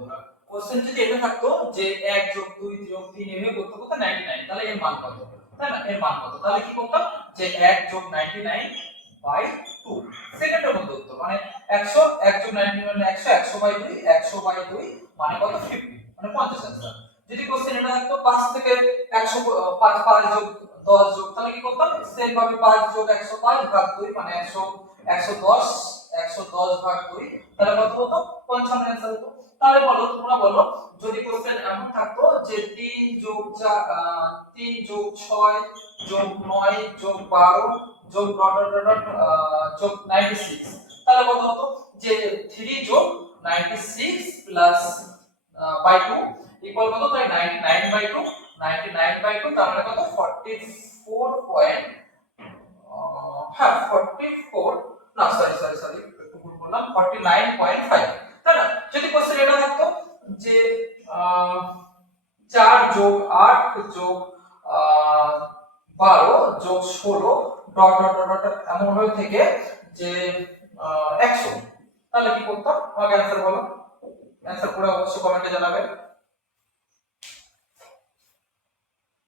তোমরা কোশ্চেন যদি এটা থাকতো যে 1 যোগ 2 যোগ 3 এভাবে করতে করতে 99 তাহলে এর মান কত, তাই না? এর মান কত, তাহলে কি করতাম যে 1 যোগ 99 বাই 2 সেকেন্ডের মধ্যে উত্তর, মানে 100 1 যোগ 99 মানে 100 100 বাই 2 100 বাই 2 মানে কত 50, মানে 50 आंसर। যদি কোশ্চেন এটা থাকতো 5 থেকে 100 5 5 যোগ 10 যোগ, তাহলে কি করতাম সেম ভাবে 5 যোগ 105 ভাগ 2 মানে 100 110 110 ভাগ 2 তাহলে কত হতো 55 आंसर হতো। তাহলে বলো তোমরা বলো যদি কোশ্চেন এমন থাকতো যে 3 যোগ 3 যোগ 6 যোগ 9 যোগ 12 যোগ ডট ডট ডট যোগ 96 তাহলে কত হতো যে 3 যোগ 96 প্লাস বাই 2 ইকুয়াল কত, তাই 99 বাই 2 99 বাই 2 তার মানে কত 44 পয়েন্ট হ্যাঁ 44 না সরি একটু ভুল বললাম 49.5, তাই না? যদি কোশ্চেন এটা থাকতো যে 4 যোগ 8 যোগ 12 যোগ 16 ডট ডট ডট এমন হয়ে থেকে যে 100 তাহলে কি করতাম, আমাকে অ্যানসার বলো, অ্যানসার করে অবশ্যই কমেন্টে জানাবেন।